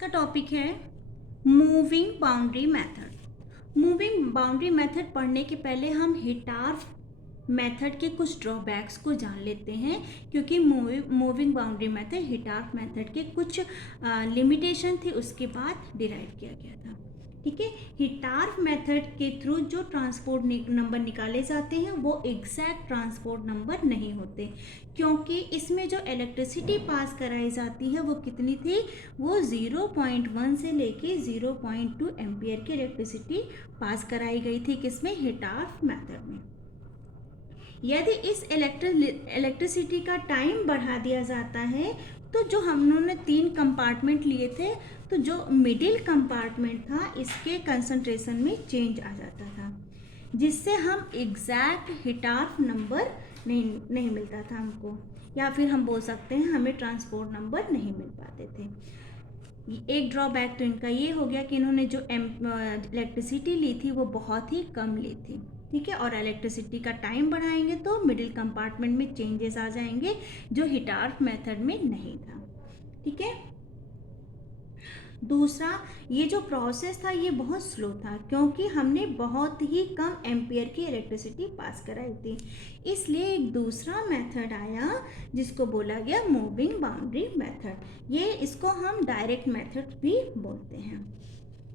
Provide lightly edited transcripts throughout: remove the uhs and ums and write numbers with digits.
का टॉपिक है moving boundary method. Moving boundary method पढ़ने के पहले हम हिटार्फ मेथड के कुछ ड्रॉबैक्स को जान लेते हैं, क्योंकि मूविंग बाउंड्री मेथड हिटार्फ मेथड के कुछ लिमिटेशन थी, उसके बाद डिराइव किया गया था। ठीक है, हिटार्फ मेथड के थ्रू जो ट्रांसपोर्ट नंबर निकाले जाते हैं वो एग्जैक्ट ट्रांसपोर्ट नंबर नहीं होते, क्योंकि इसमें जो इलेक्ट्रिसिटी पास कराई जाती है वो कितनी थी, वो 0.1 से लेके 0.2 एम्पियर की इलेक्ट्रिसिटी पास कराई गई थी। किसमें? हिटार्फ मेथड में। यदि इस इलेक्ट्रिसिटी का टाइम बढ़ा दिया जाता है तो जो हमने 3 कंपार्टमेंट लिए थे, तो जो मिडिल कंपार्टमेंट था इसके कंसंट्रेशन में चेंज आ जाता था, जिससे हम एग्जैक्ट हिटार्फ नंबर नहीं मिलता था हमको, या फिर हम बोल सकते हैं हमें ट्रांसपोर्ट नंबर नहीं मिल पाते थे। एक ड्रॉबैक तो इनका ये हो गया कि इन्होंने जो इलेक्ट्रिसिटी ली थी वो बहुत ही कम ली थी। ठीक है, और इलेक्ट्रिसिटी का टाइम बढ़ाएंगे तो मिडिल कंपार्टमेंट में चेंजेस आ जाएंगे, जो हिटार्फ मेथड में नहीं था। ठीक है, दूसरा, ये जो प्रोसेस था ये बहुत स्लो था, क्योंकि हमने बहुत ही कम एम्पियर की इलेक्ट्रिसिटी पास कराई थी। इसलिए एक दूसरा मेथड आया जिसको बोला गया मूविंग बाउंड्री मेथड। ये इसको हम डायरेक्ट मेथड भी बोलते हैं।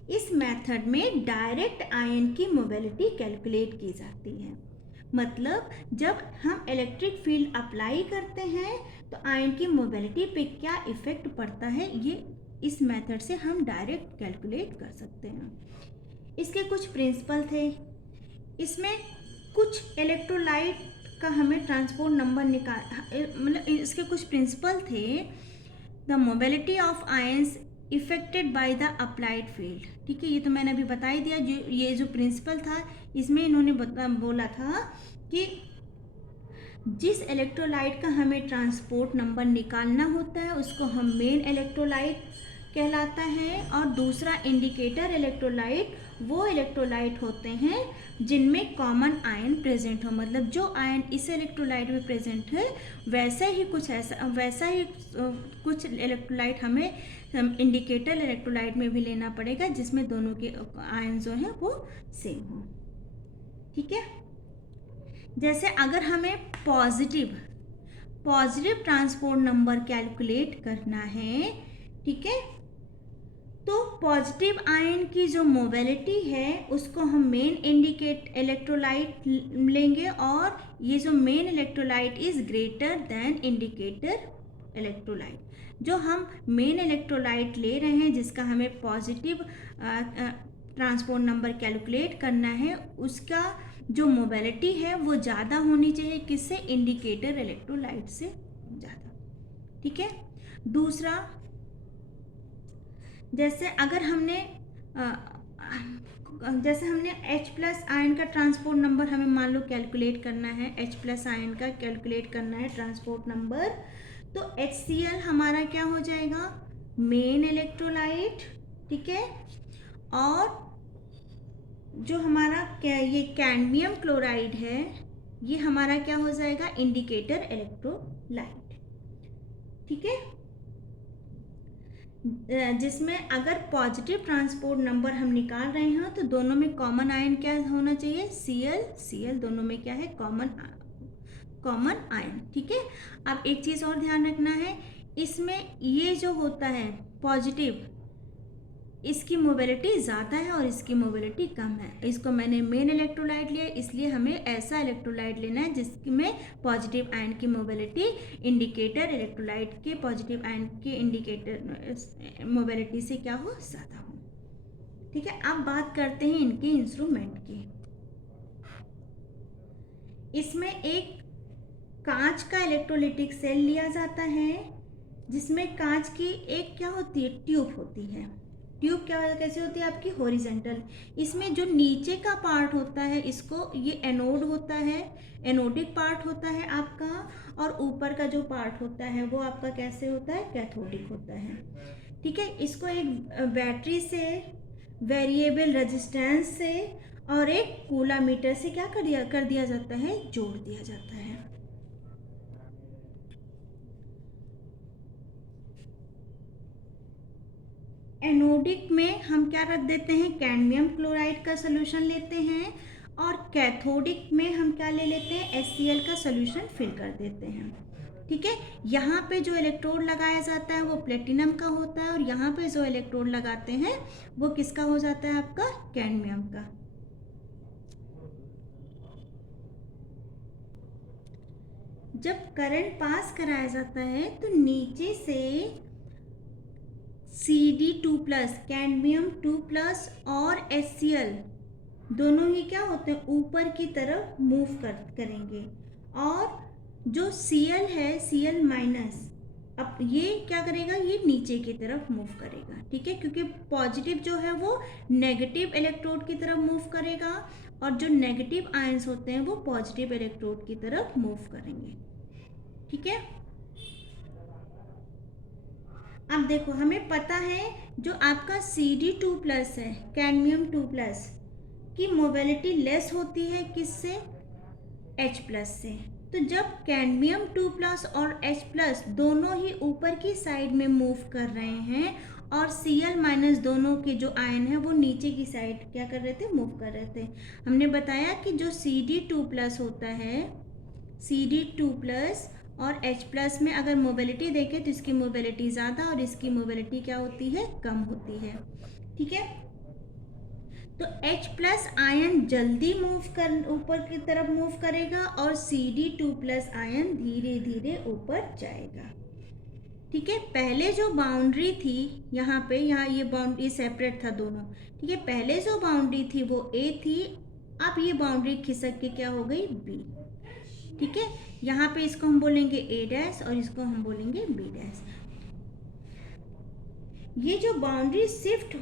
इस मेथड में डायरेक्ट आयन की मोबिलिटी कैलकुलेट की जाती है। मतलब जब हम इलेक्ट्रिक फील्ड अप्लाई करते हैं तो आयन की मोबिलिटी पे क्या इफेक्ट पड़ता है, ये इस मेथड से हम डायरेक्ट कैलकुलेट कर सकते हैं। इसके कुछ प्रिंसिपल थे। इसमें कुछ इलेक्ट्रोलाइट का हमें ट्रांसपोर्ट नंबर मतलब इसके कुछ प्रिंसिपल थे। The mobility of ions affected by the applied field. ठीक है, ये तो मैंने अभी बता ही दिया। ये जो प्रिंसिपल था इसमें इन्होंने बोला था कि जिस इलेक्ट्रोलाइट का हमें ट्रांसपोर्ट नंबर निकालना होता है उसको हम मेन इलेक्ट्रोलाइट कहलाता है, और दूसरा इंडिकेटर इलेक्ट्रोलाइट वो इलेक्ट्रोलाइट होते हैं जिनमें कॉमन आयन प्रेजेंट हो। मतलब जो आयन इस इलेक्ट्रोलाइट में प्रेजेंट है वैसा ही कुछ इलेक्ट्रोलाइट हमें इंडिकेटर इलेक्ट्रोलाइट में भी लेना पड़ेगा, जिसमें दोनों के आयन जो हैं वो सेम हो। ठीक है, जैसे अगर हमें पॉजिटिव ट्रांसपोर्ट नंबर कैलकुलेट करना है, ठीक है, तो पॉजिटिव आयन की जो मोबिलिटी है उसको हम मेन इलेक्ट्रोलाइट लेंगे, और ये जो main electrolyte is greater than indicator electrolyte. जो हम मेन इलेक्ट्रोलाइट ले रहे हैं जिसका हमें पॉजिटिव ट्रांसपोर्ट नंबर कैलकुलेट करना है, उसका जो मोबिलिटी है वो ज़्यादा होनी चाहिए, किससे? इंडिकेटर इलेक्ट्रोलाइट से ज़्यादा। ठीक है, दूसरा, जैसे अगर हमने H+ आयन का ट्रांसपोर्ट नंबर हमें मान लो कैलकुलेट करना है, H+ आयन का कैलकुलेट करना है ट्रांसपोर्ट नंबर, तो HCl हमारा क्या हो जाएगा? Main electrolyte. ठीक है, और जो हमारा ये कैडमियम क्लोराइड है ये हमारा क्या हो जाएगा? Indicator electrolyte. ठीक है, जिसमें अगर पॉजिटिव ट्रांसपोर्ट नंबर हम निकाल रहे हैं तो दोनों में कॉमन आयन क्या होना चाहिए? Cl दोनों में क्या है? Common ion. ठीक है, अब एक चीज़ और ध्यान रखना है, इसमें ये जो होता है पॉजिटिव, इसकी मोबिलिटी ज़्यादा है और इसकी मोबिलिटी कम है। इसको मैंने मेन इलेक्ट्रोलाइट लिया, इसलिए हमें ऐसा इलेक्ट्रोलाइट लेना है जिसमें पॉजिटिव आयन की मोबिलिटी इंडिकेटर इलेक्ट्रोलाइट के पॉजिटिव आयन के इंडिकेटर मोबिलिटी से क्या हो? ज़्यादा हो। ठीक है, अब बात करते हैं इनके इंस्ट्रूमेंट की। इसमें एक कांच का इलेक्ट्रोलिटिक सेल लिया जाता है, जिसमें कांच की एक क्या होती है? ट्यूब होती है। ट्यूब कैसे होती है? आपकी हॉरिजेंटल। इसमें जो नीचे का पार्ट होता है इसको ये एनोड होता है, एनोडिक पार्ट होता है आपका, और ऊपर का जो पार्ट होता है वो आपका कैसे होता है? कैथोडिक होता है। ठीक है, इसको एक बैटरी से, वेरिएबल रेजिस्टेंस से और एक कूलामीटर से क्या कर दिया जाता है? जोड़ दिया जाता है। एनोडिक में हम क्या रख देते हैं, कैडमियम क्लोराइड का सोल्यूशन लेते हैं, और कैथोडिक में हम क्या ले लेते हैं, HCl का सोल्यूशन फिल कर देते हैं। ठीक है, यहाँ पे जो इलेक्ट्रोड लगाया जाता है वो प्लेटिनम का होता है, और यहाँ पे जो इलेक्ट्रोड लगाते हैं वो किसका हो जाता है, आपका कैडमियम का। जब करंट पास कराया जाता है तो नीचे से Cd2+, कैडमियम 2+ और HCl दोनों ही क्या होते हैं, ऊपर की तरफ मूव करेंगे, और जो Cl है, Cl-, अब ये क्या करेगा, ये नीचे की तरफ मूव करेगा। ठीक है, क्योंकि पॉजिटिव जो है वो नेगेटिव इलेक्ट्रोड की तरफ मूव करेगा, और जो नेगेटिव आयंस होते हैं वो पॉजिटिव इलेक्ट्रोड की तरफ मूव करेंगे। ठीक है, अब देखो हमें पता है जो आपका Cd2+ है, कैडमियम 2+, की मोबिलिटी लेस होती है किससे, H+ से। तो जब कैडमियम 2+ और H+ दोनों ही ऊपर की साइड में मूव कर रहे हैं, और Cl- दोनों के जो आयन है वो नीचे की साइड क्या कर रहे थे, मूव कर रहे थे। हमने बताया कि जो Cd2+ होता है, Cd2+ और H+ में अगर मोबिलिटी देखें तो इसकी मोबिलिटी ज़्यादा और इसकी मोबिलिटी क्या होती है, कम होती है। ठीक है, तो H+ आयन जल्दी ऊपर की तरफ मूव करेगा, और Cd2+ आयन धीरे धीरे ऊपर जाएगा। ठीक है, पहले जो बाउंड्री थी यहाँ पे, यहाँ ये बाउंड्री सेपरेट था दोनों। ठीक है, पहले जो बाउंड्री थी वो A थी, अब ये बाउंड्री खिसक के क्या हो गई, B। ठीक है, यहाँ पे इसको हम बोलेंगे A' और इसको हम बोलेंगे B'। ये जो बाउंड्री शिफ्ट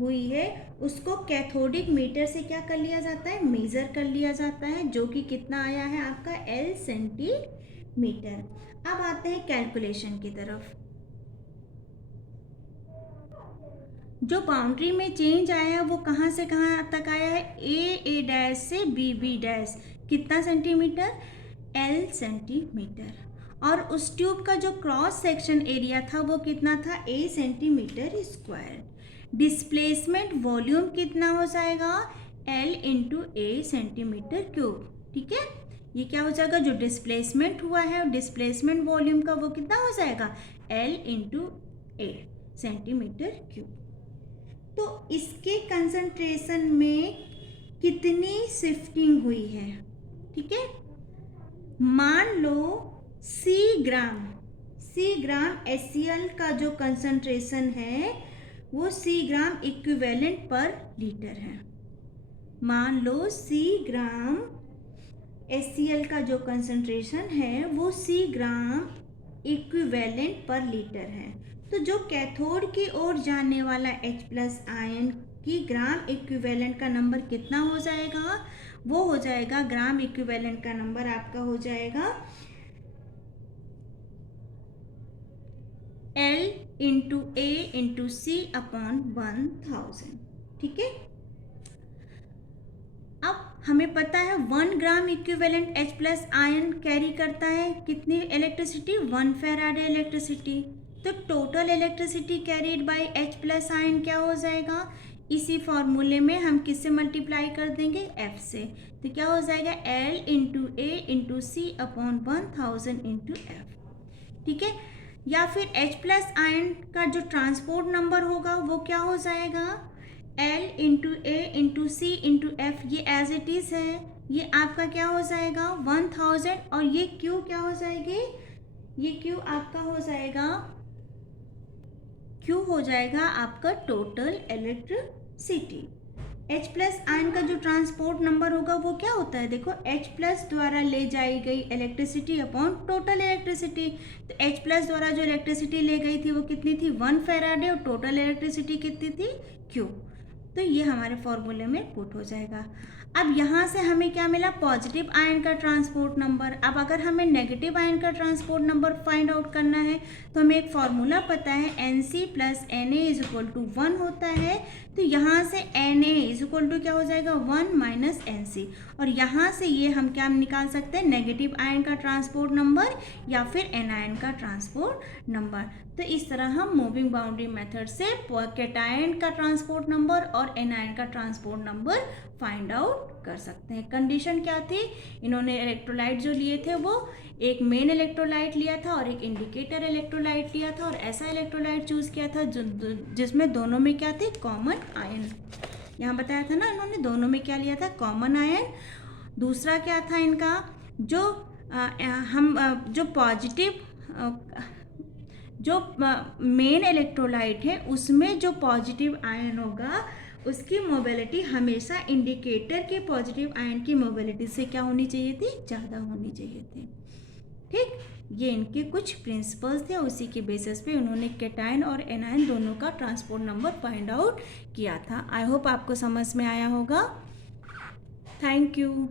हुई है उसको कैथोडिक मीटर से क्या कर लिया जाता है, मेजर कर लिया जाता है, जो कि कितना आया है आपका L सेंटीमीटर। अब आते हैं कैलकुलेशन की तरफ। जो बाउंड्री में चेंज आया है वो कहाँ से कहाँ तक आया है, A' से B कितना सेंटीमीटर, L सेंटीमीटर। और उस ट्यूब का जो क्रॉस सेक्शन एरिया था वो कितना था, A centimetre square. Displacement volume कितना हो जाएगा, L × A सेंटीमीटर क्यूब। ठीक है, ये क्या हो जाएगा, जो डिस्प्लेसमेंट हुआ है डिस्प्लेसमेंट वॉल्यूम का वो कितना हो जाएगा, L × A सेंटीमीटर क्यूब। तो इसके कंसंट्रेशन में कितनी शिफ्टिंग हुई है। ठीक है, मान लो C ग्राम HCl का जो कंसंट्रेशन है वो C ग्राम इक्विवेलेंट पर लीटर है। मान लो C ग्राम HCl का जो कंसंट्रेशन है वो C ग्राम इक्विवेलेंट पर लीटर है। तो जो कैथोड की ओर जाने वाला H+ आयन की ग्राम इक्विवेलेंट का नंबर कितना हो जाएगा, वो हो जाएगा, ग्राम इक्विवेलेंट का नंबर आपका हो जाएगा L × A × C/1000। ठीक है, अब हमें पता है 1 gram equivalent H+ ion carry करता है कितनी इलेक्ट्रिसिटी, 1 फैराडे इलेक्ट्रिसिटी। तो total electricity carried bye H+ ion क्या हो जाएगा, इसी फॉर्मूले में हम किससे मल्टीप्लाई कर देंगे, F से। तो क्या हो जाएगा, L × A × C/1000 × F। ठीक है, या फिर H+ आयन का जो ट्रांसपोर्ट नंबर होगा वो क्या हो जाएगा, L × A × C × F। ये एज इट इज़ है, ये आपका क्या हो जाएगा 1000, और ये Q क्या हो जाएगी, ये Q आपका हो जाएगा, Q हो जाएगा आपका टोटल इलेक्ट्रिसिटी। H+ आयन का जो ट्रांसपोर्ट नंबर होगा वो क्या होता है, देखो H+ द्वारा ले जाई गई इलेक्ट्रिसिटी अपॉन टोटल इलेक्ट्रिसिटी। तो H+ द्वारा जो इलेक्ट्रिसिटी ले गई थी वो कितनी थी, 1 फैराडे, और टोटल इलेक्ट्रिसिटी कितनी थी, Q। तो ये हमारे फॉर्मूले में पुट हो जाएगा। अब यहाँ से हमें क्या मिला, पॉजिटिव आयन का ट्रांसपोर्ट नंबर। अब अगर हमें नेगेटिव आयन का ट्रांसपोर्ट नंबर फाइंड आउट करना है तो हमें एक फॉर्मूला पता है, Nc प्लस Na=1 होता है। तो यहाँ से Na क्या हो जाएगा, 1 माइनस Nc, और यहाँ से ये हम क्या निकाल सकते हैं, नेगेटिव आयन का ट्रांसपोर्ट नंबर या फिर एनायन का ट्रांसपोर्ट नंबर। तो इस तरह हम मूविंग बाउंड्री मेथड से कैटायन का ट्रांसपोर्ट नंबर और एनायन का ट्रांसपोर्ट नंबर फाइंड आउट कर सकते हैं। कंडीशन क्या थी, इन्होंने इलेक्ट्रोलाइट जो लिए थे वो एक मेन इलेक्ट्रोलाइट लिया था और एक इंडिकेटर इलेक्ट्रोलाइट लिया था, और ऐसा इलेक्ट्रोलाइट चूज किया था जिसमें दोनों में क्या थे, कॉमन आयन। यहाँ बताया था ना इन्होंने दोनों में क्या लिया था, कॉमन आयन। दूसरा क्या था इनका, जो पॉजिटिव जो मेन इलेक्ट्रोलाइट है उसमें जो पॉजिटिव आयन होगा उसकी मोबिलिटी हमेशा इंडिकेटर के पॉजिटिव आयन की मोबिलिटी से क्या होनी चाहिए थी, ज़्यादा होनी चाहिए थी। ठीक, ये इनके कुछ प्रिंसिपल्स थे, उसी के बेसिस पे उन्होंने कैटायन और एनायन दोनों का ट्रांसपोर्ट नंबर फाइंड आउट किया था। आई होप आपको समझ में आया होगा। Thank you.